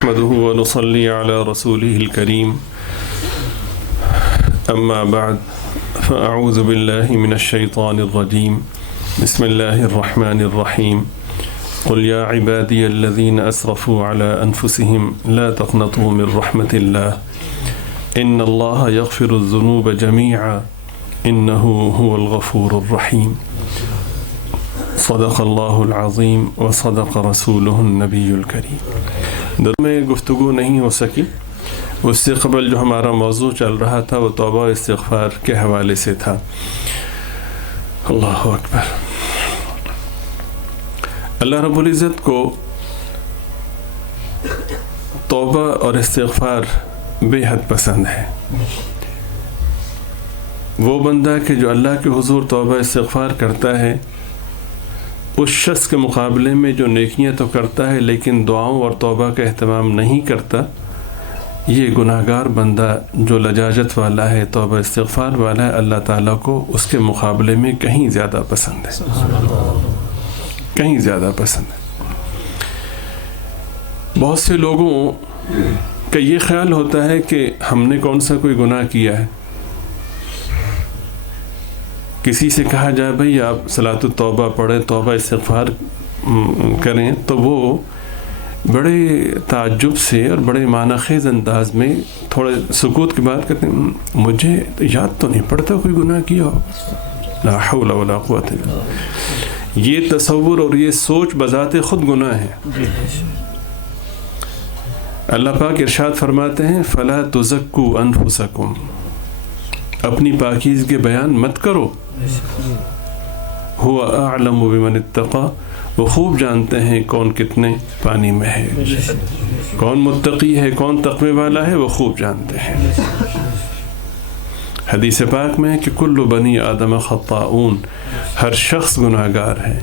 نحمده ونصلي على رسوله الكريم أما بعد فأعوذ بالله من الشيطان الرجيم بسم الله الرحمن الرحيم قل يا عبادي الذين أسرفوا على أنفسهم لا تقنطوا من رحمة الله إن الله يغفر الذنوب جميعا إنه هو الغفور الرحيم صدق الله العظيم وصدق رسوله النبي الكريم. میں گفتگو نہیں ہو سکی. اس سے قبل جو ہمارا موضوع چل رہا تھا وہ توبہ استغفار کے حوالے سے تھا. اللہ اکبر. اللہ رب العزت کو توبہ اور استغفار بے حد پسند ہے. وہ بندہ کہ جو اللہ کے حضور توبہ استغفار کرتا ہے اس شخص کے مقابلے میں جو نیکیاں تو کرتا ہے لیکن دعاؤں اور توبہ کا اہتمام نہیں کرتا، یہ گناہگار بندہ جو لجاجت والا ہے، توبہ استغفار والا ہے، اللہ تعالیٰ کو اس کے مقابلے میں کہیں زیادہ پسند ہے، کہیں زیادہ پسند ہے. بہت سے لوگوں کا یہ خیال ہوتا ہے کہ ہم نے کون سا کوئی گناہ کیا ہے. کسی سے کہا جائے بھئی آپ صلاۃ التوبہ پڑھیں، توبہ استغفار کریں، تو وہ بڑے تعجب سے اور بڑے معنی خیز انداز میں تھوڑے سکوت کی بات کرتے ہیں، مجھے یاد تو نہیں پڑتا کوئی گناہ کیا ہو. لا حول ولا قوت الا باللہ. یہ تصور اور یہ سوچ بذات خود گناہ ہے. اللہ پاک ارشاد فرماتے ہیں فلا تزکوا انفسکم، اپنی پاکیزگی بیان مت کرو. هو اعلم بمن اتقى، وہ خوب جانتے ہیں کون کتنے پانی میں ہے، کون متقی ہے، کون تقوی والا ہے، وہ خوب جانتے ہیں. حدیث پاک میں ہے کہ کل بنی آدم خطاؤن، ہر شخص گناہگار ہے.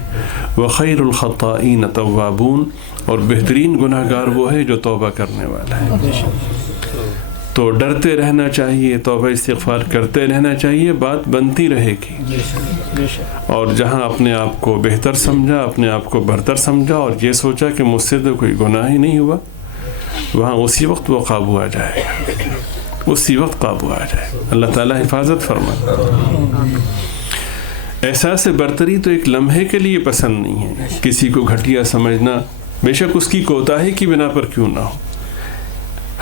وخیر الخطائین توابون، اور بہترین گناہگار وہ ہے جو توبہ کرنے والا ہے. تو ڈرتے رہنا چاہیے، توبہ استغفار کرتے رہنا چاہیے، بات بنتی رہے گی. اور جہاں اپنے آپ کو بہتر سمجھا، اپنے آپ کو برتر سمجھا اور یہ سوچا کہ مجھ سے تو کوئی گناہ ہی نہیں ہوا، وہاں اسی وقت وہ قابو آ جائے گا، اسی وقت قابو آ جائے گا. اللہ تعالیٰ حفاظت فرمائے. احساس برتری تو ایک لمحے کے لیے پسند نہیں ہے. کسی کو گھٹیا سمجھنا بے شک اس کی کوتاہی کی بنا پر کیوں نہ ہو.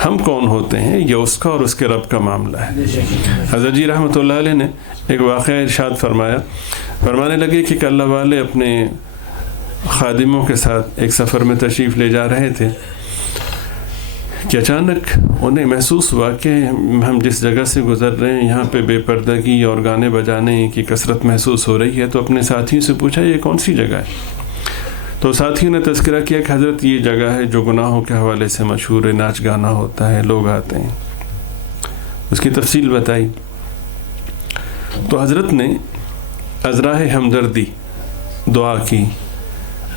ہم کون ہوتے ہیں، یہ اس کا اور اس کے رب کا معاملہ ہے. حضرت جی رحمۃ اللہ علیہ نے ایک واقعہ ارشاد فرمایا. فرمانے لگے کہ اللہ والے اپنے خادموں کے ساتھ ایک سفر میں تشریف لے جا رہے تھے کہ اچانک انہیں محسوس ہوا کہ ہم جس جگہ سے گزر رہے ہیں یہاں پہ بے پردگی اور گانے بجانے کی کثرت محسوس ہو رہی ہے. تو اپنے ساتھیوں سے پوچھا یہ کون سی جگہ ہے. تو ساتھیوں نے تذکرہ کیا کہ حضرت یہ جگہ ہے جو گناہوں کے حوالے سے مشہور ہے، ناچ گانا ہوتا ہے، لوگ آتے ہیں. اس کی تفصیل بتائی. تو حضرت نے ازراہ ہمدردی دعا کی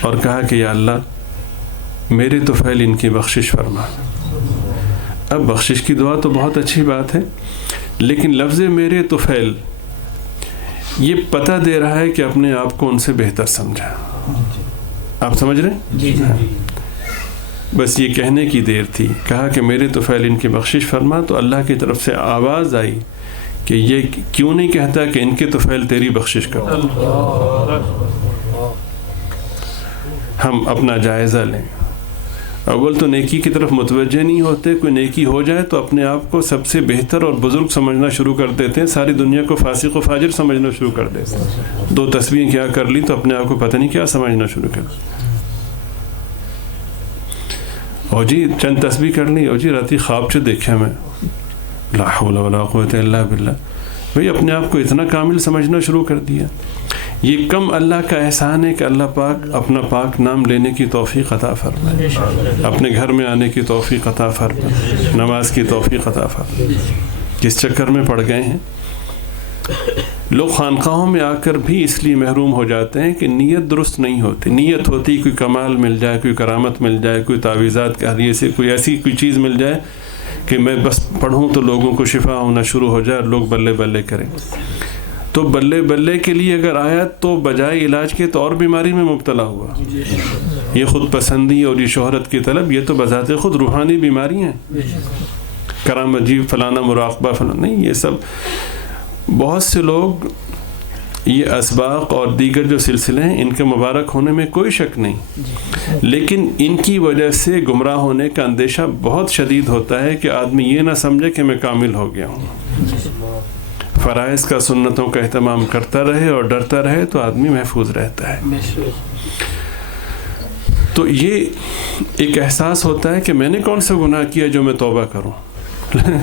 اور کہا کہ یا اللہ میرے طفیل ان کی بخشش فرما. اب بخشش کی دعا تو بہت اچھی بات ہے، لیکن لفظ میرے طفیل یہ پتہ دے رہا ہے کہ اپنے آپ کو ان سے بہتر سمجھا. آپ سمجھ رہے ہیں؟ بس یہ کہنے کی دیر تھی. کہا کہ میرے طفیل ان کی بخشش فرما، تو اللہ کی طرف سے آواز آئی کہ یہ کیوں نہیں کہتا کہ ان کے طفیل تیری بخشش کرو. ہم اپنا جائزہ لیں. اول تو نیکی کی طرف متوجہ نہیں ہوتے. کوئی نیکی ہو جائے تو اپنے آپ کو سب سے بہتر اور بزرگ سمجھنا شروع کر دیتے ہیں. ساری دنیا کو فاسق و فاجر سمجھنا شروع کر دیتے ہیں. 2 تسبیحیں کیا کر لی تو اپنے آپ کو پتہ نہیں کیا سمجھنا شروع کر. او جی چند تسبیح کر لی، او جی راتی خواب سے دیکھا میں. لا حول ولا قوت الا باللہ. بھئی اپنے آپ کو اتنا کامل سمجھنا شروع کر دیا. یہ کم اللہ کا احسان ہے کہ اللہ پاک اپنا پاک نام لینے کی توفیق عطا فرمائے، اپنے گھر میں آنے کی توفیق عطا فرمائے، نماز کی توفیق عطا فرمائے. جس چکر میں پڑ گئے ہیں لوگ، خانقاہوں میں آ کر بھی اس لیے محروم ہو جاتے ہیں کہ نیت درست نہیں ہوتی. نیت ہوتی کوئی کمال مل جائے، کوئی کرامت مل جائے، کوئی تعویذات کے ذریعے سے کوئی ایسی کوئی چیز مل جائے کہ میں بس پڑھوں تو لوگوں کو شفا ہونا شروع ہو جائے اور لوگ بلے بلے کریں. تو تو بلے بلے کے لیے اگر آیا تو بجائے علاج کے تو اور بیماری میں مبتلا ہوا. یہ خود پسندی اور یہ شہرت کی طلب، یہ تو بذات خود روحانی بیماری ہیں. کرامت جی فلانا مراقبہ فلانا نہیں، یہ سب بہت سے لوگ یہ اسباق اور دیگر جو سلسلے ہیں ان کے مبارک ہونے میں کوئی شک نہیں، لیکن ان کی وجہ سے گمراہ ہونے کا اندیشہ بہت شدید ہوتا ہے کہ آدمی یہ نہ سمجھے کہ میں کامل ہو گیا ہوں. فرائض کا سنتوں کا اہتمام کرتا رہے اور ڈرتا رہے تو آدمی محفوظ رہتا ہے. تو یہ ایک احساس ہوتا ہے کہ میں نے کون سا گناہ کیا جو میں توبہ کروں.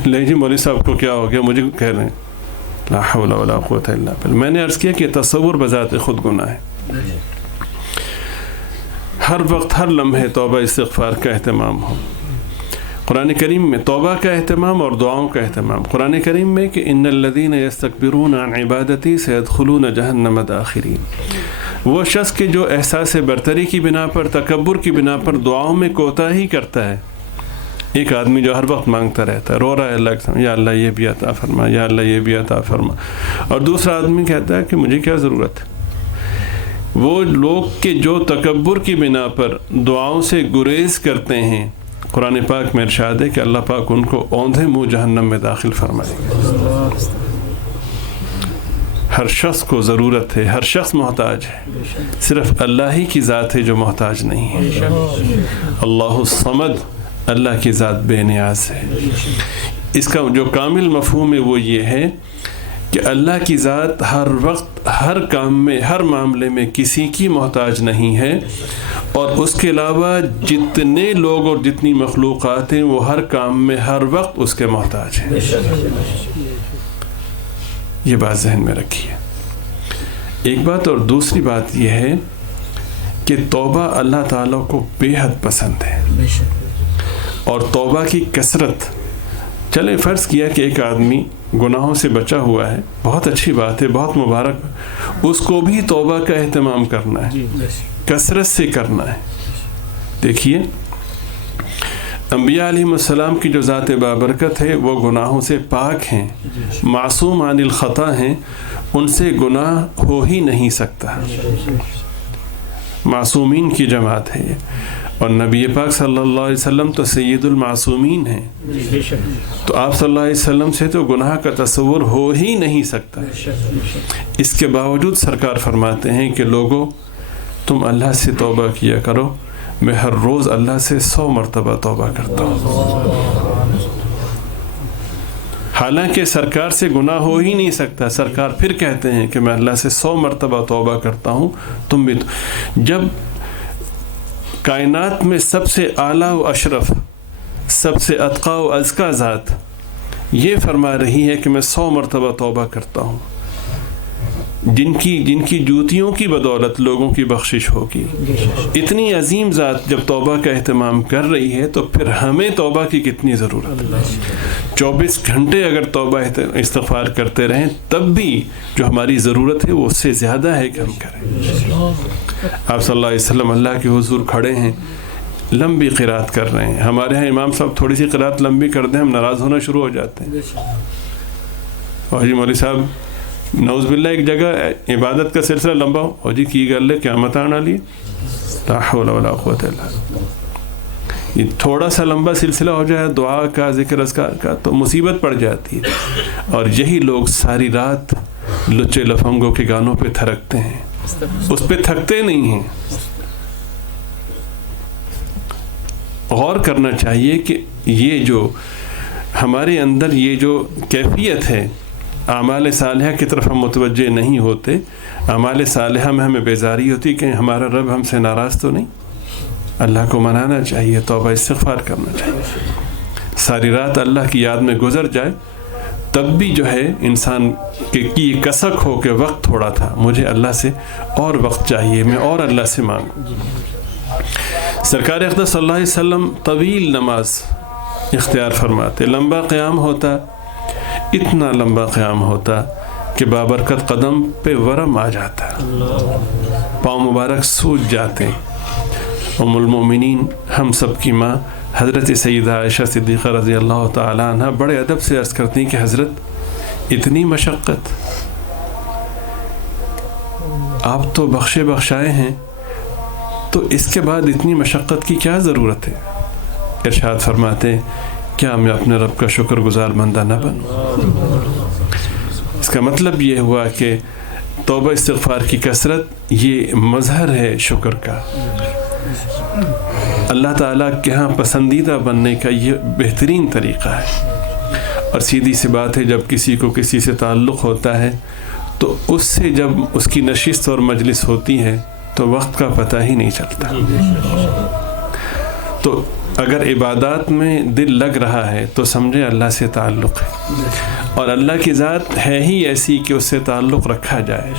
لے جی مولوی صاحب کو کیا ہو گیا، مجھے کہہ رہے ہیں لا حول ولا قوت الا باللہ. میں نے عرض کیا کہ تصور بذات خود گناہ ہے. ہر وقت ہر لمحے توبہ استغفار کا اہتمام ہو. قرآن کریم میں توبہ کا اہتمام اور دعاؤں کا اہتمام. قرآن کریم میں کہ ان الذین یستکبرون عن عبادتی سیدخلون جہنم داخرین. وہ شخص کے جو احساس برتری کی بنا پر، تکبر کی بنا پر دعاؤں میں کوتاہی کرتا ہے. ایک آدمی جو ہر وقت مانگتا رہتا ہے، رو رہا ہے اللہ کے سامنے، یا اللہ یہ بھی عطا فرما، یا اللہ یہ بھی عطا فرما، اور دوسرا آدمی کہتا ہے کہ مجھے کیا ضرورت ہے. وہ لوگ کہ جو تکبر کی بنا پر دعاؤں سے گریز کرتے ہیں، قرآن پاک میں ارشاد ہے کہ اللہ پاک ان کو اوندھے منہ جہنم میں داخل فرمائے گا. ہر شخص کو ضرورت ہے، ہر شخص محتاج ہے، صرف اللہ ہی کی ذات ہے جو محتاج نہیں ہے. اللہ الصمد، اللہ کی ذات بے نیاز ہے. اس کا جو کامل مفہوم ہے وہ یہ ہے کہ اللہ کی ذات ہر وقت ہر کام میں، ہر معاملے میں کسی کی محتاج نہیں ہے، اور اس کے علاوہ جتنے لوگ اور جتنی مخلوقات ہیں وہ ہر کام میں ہر وقت اس کے محتاج ہیں. یہ بات ذہن میں رکھیے. ایک بات، اور دوسری بات یہ ہے کہ توبہ اللہ تعالیٰ کو بے حد پسند ہے، اور توبہ کی کثرت. چلے فرض کیا کہ ایک آدمی گناہوں سے بچا ہوا ہے، بہت اچھی بات ہے، بہت مبارک، اس کو بھی توبہ کا اہتمام کرنا ہے، کثرت سے کرنا ہے. دیکھیے انبیاء علیہم السلام کی جو ذات بابرکت ہے وہ گناہوں سے پاک ہیں، معصوم عن الخطا ہیں، ان سے گناہ ہو ہی نہیں سکتا. معصومین کی جماعت ہے یہ، اور نبی پاک صلی اللہ علیہ وسلم تو سید المعصومین ہیں، تو آپ صلی اللہ علیہ وسلم سے تو گناہ کا تصور ہو ہی نہیں سکتا. اس کے باوجود سرکار فرماتے ہیں کہ لوگوں تم اللہ سے توبہ کیا کرو، میں ہر روز اللہ سے 100 مرتبہ توبہ کرتا ہوں. حالانکہ سرکار سے گناہ ہو ہی نہیں سکتا، سرکار پھر کہتے ہیں کہ میں اللہ سے 100 مرتبہ توبہ کرتا ہوں. تم بھی جب کائنات میں سب سے اعلیٰ و اشرف، سب سے اتقیٰ و ازکیٰ ذات یہ فرما رہی ہے کہ میں 100 مرتبہ توبہ کرتا ہوں، جن کی جوتیوں کی بدولت لوگوں کی بخشش ہوگی. اتنی عظیم ذات جب توبہ کا اہتمام کر رہی ہے تو پھر ہمیں توبہ کی کتنی ضرورت ہے. 24 گھنٹے اگر توبہ استغفار کرتے رہیں تب بھی جو ہماری ضرورت ہے وہ اس سے زیادہ ہے کہ ہم کریں. آپ صلی اللہ علیہ وسلم اللہ کے حضور کھڑے ہیں، لمبی قرات کر رہے ہیں. ہمارے ہاں امام صاحب تھوڑی سی قرات لمبی کر دیں ہم ناراض ہونا شروع ہو جاتے ہیں. اور جی مولوی صاحب نعوذ باللہ ایک جگہ عبادت کا سلسلہ لمبا ہو اور جی کی گل ہے قیامت آنے والی ہے، لا حول ولا قوت الا باللہ. یہ تھوڑا سا لمبا سلسلہ ہو جائے دعا کا، ذکر اذکار کا، تو مصیبت پڑ جاتی ہے. اور یہی لوگ ساری رات لچے لفنگوں کے گانوں پہ تھرکتے ہیں، اس پہ تھکتے نہیں ہیں. غور کرنا چاہیے کہ یہ جو ہمارے اندر یہ جو کیفیت ہے، اعمال صالحہ کی طرف ہم متوجہ نہیں ہوتے. اعمال صالحہ میں ہمیں بیزاری ہوتی کہ ہمارا رب ہم سے ناراض تو نہیں. اللہ کو منانا چاہیے، توبہ استغفار کرنا چاہیے. ساری رات اللہ کی یاد میں گزر جائے تب بھی جو ہے انسان کی کسک ہو کہ وقت تھوڑا تھا، مجھے اللہ سے اور وقت چاہیے، میں اور اللہ سے مانگوں. سرکار اقدس صلی اللہ علیہ وسلم طویل نماز اختیار فرماتے، لمبا قیام ہوتا، اتنا لمبا قیام ہوتا کہ بابرکت قدم پہ ورم آ جاتا، پاؤں مبارک سوج جاتے. ام المؤمنین ہم سب کی ماں حضرت سیدہ عائشہ صدیقہ رضی اللہ تعالی عنہ بڑے ادب سے عرض کرتی ہیں کہ حضرت اتنی مشقت، آپ تو بخشے بخشائے ہیں، تو اس کے بعد اتنی مشقت کی کیا ضرورت ہے؟ ارشاد فرماتے ہیں کیا میں اپنے رب کا شکر گزار بندہ نہ بنوں؟ اس کا مطلب یہ ہوا کہ توبہ استغفار کی کثرت یہ مظہر ہے شکر کا، اللہ تعالیٰ کے ہاں پسندیدہ بننے کا یہ بہترین طریقہ ہے۔ اور سیدھی سی بات ہے، جب کسی کو کسی سے تعلق ہوتا ہے تو اس سے جب اس کی نشست اور مجلس ہوتی ہے تو وقت کا پتہ ہی نہیں چلتا۔ تو اگر عبادات میں دل لگ رہا ہے تو سمجھے اللہ سے تعلق ہے، اور اللہ کی ذات ہے ہی ایسی کہ اس سے تعلق رکھا جائے،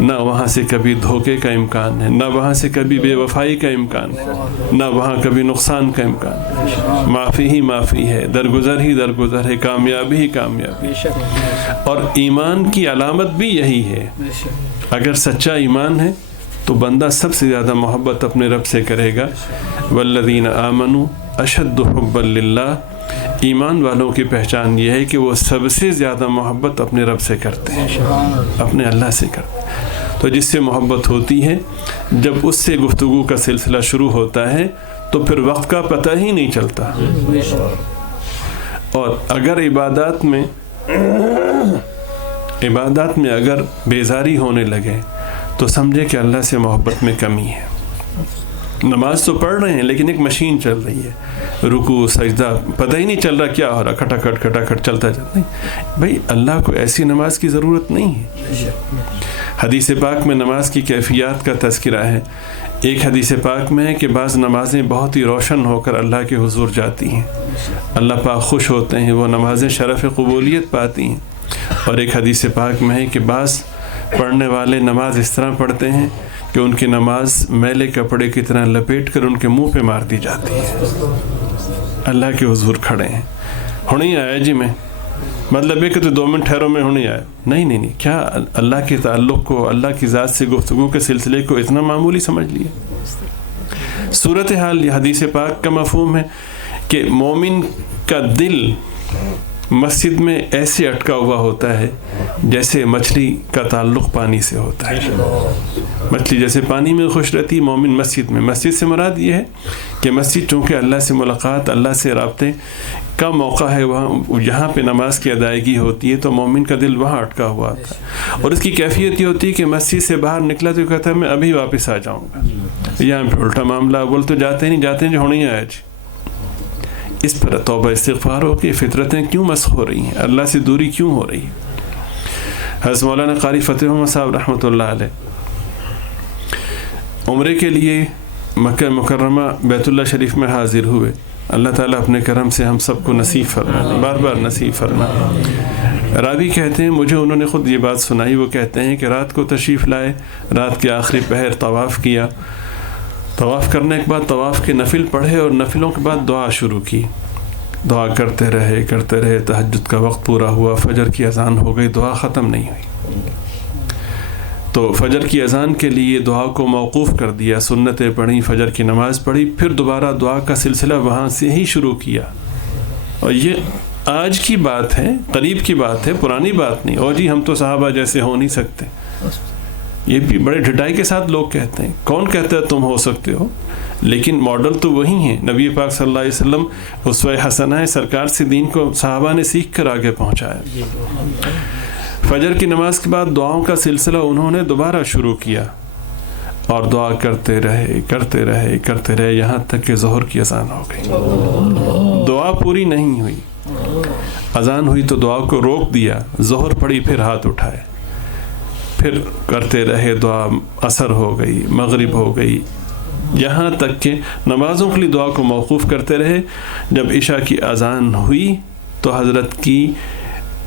نہ وہاں سے کبھی دھوکے کا امکان ہے، نہ وہاں سے کبھی بے وفائی کا امکان ہے، نہ وہاں کبھی نقصان کا امکان ہے، معافی ہی معافی ہے، درگزر ہی درگزر ہے، کامیابی ہی کامیابی۔ اور ایمان کی علامت بھی یہی ہے، اگر سچا ایمان ہے تو بندہ سب سے زیادہ محبت اپنے رب سے کرے گا۔ والذین آمنوا اشد حبا للہ، ایمان والوں کی پہچان یہ ہے کہ وہ سب سے زیادہ محبت اپنے رب سے کرتے ہیں، اپنے اللہ سے کرتے ہیں۔ تو جس سے محبت ہوتی ہے، جب اس سے گفتگو کا سلسلہ شروع ہوتا ہے تو پھر وقت کا پتہ ہی نہیں چلتا۔ اور اگر عبادات میں اگر بیزاری ہونے لگے تو سمجھے کہ اللہ سے محبت میں کمی ہے۔ نماز تو پڑھ رہے ہیں لیکن ایک مشین چل رہی ہے، رکوع سجدہ پتہ ہی نہیں چل رہا کیا ہو رہا، کھٹا چلتا نہیں۔ بھائی اللہ کو ایسی نماز کی ضرورت نہیں ہے۔ حدیث پاک میں نماز کی کیفیات کا تذکرہ ہے۔ ایک حدیث پاک میں ہے کہ بعض نمازیں بہت ہی روشن ہو کر اللہ کے حضور جاتی ہیں، اللہ پاک خوش ہوتے ہیں، وہ نمازیں شرف قبولیت پاتی ہیں۔ اور ایک حدیث پاک میں ہے کہ بعض پڑھنے والے نماز اس طرح پڑھتے ہیں کہ ان کی نماز میلے کپڑے کی طرح لپیٹ کر ان کے منہ پہ مار دی جاتی ہے۔ اللہ کے حضور کھڑے ہیں، ہونی آیا جی میں، مطلب یہ کہ تو 2 منٹ ٹھہرو میں ہونی آیا، نہیں، کیا اللہ کے تعلق کو، اللہ کی ذات سے گفتگو کے سلسلے کو اتنا معمولی سمجھ لیے؟ صورتحال یہ حدیث پاک کا مفہوم ہے کہ مومن کا دل مسجد میں ایسے اٹکا ہوا ہوتا ہے جیسے مچھلی کا تعلق پانی سے ہوتا ہے۔ مچھلی جیسے پانی میں خوش رہتی، مومن مسجد سے مراد یہ ہے کہ مسجد چونکہ اللہ سے ملاقات، اللہ سے رابطے کا موقع ہے، وہاں جہاں پہ نماز کی ادائیگی ہوتی ہے تو مومن کا دل وہاں اٹکا ہوا ہوتا ہے۔ اور اس کی کیفیت یہ ہوتی ہے کہ مسجد سے باہر نکلا تو کہتا ہے میں ابھی واپس آ جاؤں گا۔ یہاں پہ الٹا معاملہ، بول تو جاتے ہیں جو ہونے آیا جی۔ اس پر توبہ استغفار ہو کہ فطرتیں کیوں مسخ ہو رہی ہیں، اللہ سے دوری کیوں ہو رہی ہے۔ حضرت مولانا قاری فتح محمد صاحب رحمۃ اللہ علیہ عمرے کے لیے مکہ مکرمہ بیت اللہ شریف میں حاضر ہوئے۔ اللہ تعالیٰ اپنے کرم سے ہم سب کو نصیب فرمائے، بار بار نصیب فرمائے۔ راوی کہتے ہیں مجھے انہوں نے خود یہ بات سنائی، وہ کہتے ہیں کہ رات کو تشریف لائے، رات کے آخری پہر طواف کیا، طواف کرنے کے بعد طواف کے نفل پڑھے اور نفلوں کے بعد دعا شروع کی، دعا کرتے رہے تہجد کا وقت پورا ہوا، فجر کی اذان ہو گئی، دعا ختم نہیں ہوئی۔ تو فجر کی اذان کے لیے دعا کو موقوف کر دیا، سنتیں پڑھی، فجر کی نماز پڑھی، پھر دوبارہ دعا کا سلسلہ وہاں سے ہی شروع کیا۔ اور یہ آج کی بات ہے، قریب کی بات ہے، پرانی بات نہیں۔ اور جی ہم تو صحابہ جیسے ہو نہیں سکتے، یہ بھی بڑے ڈھٹائی کے ساتھ لوگ کہتے ہیں۔ کون کہتا ہے تم ہو سکتے ہو؟ لیکن ماڈل تو وہی ہیں، نبی پاک صلی اللہ علیہ وسلم اسوہ حسنہ ہے، سرکار سے دین کو صحابہ نے سیکھ کر آگے پہنچایا۔ فجر کی نماز کے بعد دعاؤں کا سلسلہ انہوں نے دوبارہ شروع کیا اور دعا کرتے رہے یہاں تک کہ ظہر کی اذان ہو گئی۔ دعا پوری نہیں ہوئی، اذان ہوئی تو دعا کو روک دیا، ظہر پڑھی، پھر ہاتھ اٹھائے، پھر کرتے رہے دعا، عصر ہو گئی، مغرب ہو گئی، یہاں تک کہ نمازوں کے لیے دعا کو موقوف کرتے رہے۔ جب عشاء کی اذان ہوئی تو حضرت کی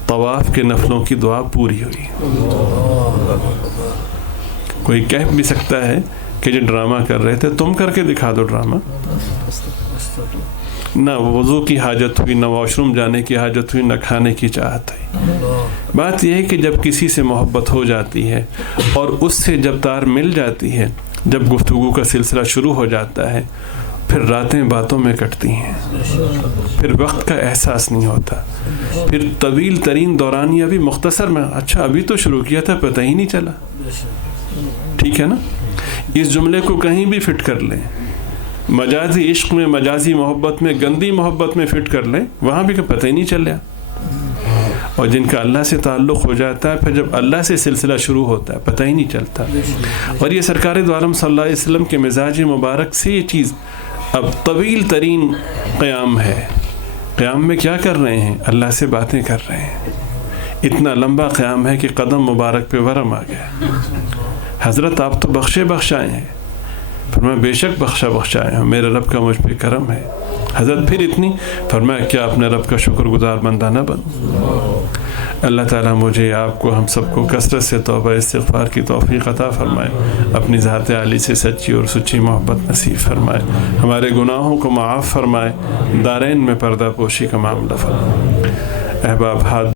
طواف کے نفلوں کی دعا پوری ہوئی۔ کوئی کہہ بھی سکتا ہے کہ جو ڈرامہ کر رہے تھے تم کر کے دکھا دو ڈرامہ، نہ وضو کی حاجت ہوئی، نہ واش روم جانے کی حاجت ہوئی، نہ کھانے کی چاہت ہوئی۔ بات یہ ہے کہ جب کسی سے محبت ہو جاتی ہے اور اس سے جب تار مل جاتی ہے، جب گفتگو کا سلسلہ شروع ہو جاتا ہے، پھر راتیں باتوں میں کٹتی ہیں، پھر وقت کا احساس نہیں ہوتا، پھر طویل ترین دورانیہ بھی مختصر میں، اچھا ابھی تو شروع کیا تھا پتہ ہی نہیں چلا۔ ٹھیک ہے نا؟ اس جملے کو کہیں بھی فٹ کر لیں، مجازی عشق میں، مجازی محبت میں، گندی محبت میں فٹ کر لیں، وہاں بھی پتہ ہی نہیں چلیا. اور جن کا اللہ سے تعلق ہو جاتا ہے، پھر جب اللہ سے سلسلہ شروع ہوتا ہے پتہ ہی نہیں چلتا. اور یہ سرکار دو عالم صلی اللہ علیہ وسلم کے مزاج مبارک سے یہ چیز اب طویل ترین قیام ہے. قیام میں کیا کر رہے ہیں؟ اللہ سے باتیں کر رہے ہیں. اتنا لمبا قیام ہے کہ قدم مبارک پہ ورم آ گیا. حضرت آپ تو بخشائے ہیں. فرمایا بے شک بخشائے ہیں، میرے رب کا مجھ پہ کرم ہے. حضرت پھر اتنی؟ فرمایا کیا اپنے رب کا شکر گزار بندہ نہ بنوں؟ اللہ تعالیٰ مجھے آپ کو ہم سب کو کثرت سے توبہ استغفار کی توفیق عطا فرمائے، اپنی ذات عالی سے سچی اور سچی محبت نصیب فرمائے، ہمارے گناہوں کو معاف فرمائے، دارین میں پردہ پوشی کا معاملہ فرمائے. احباب، ہاتھ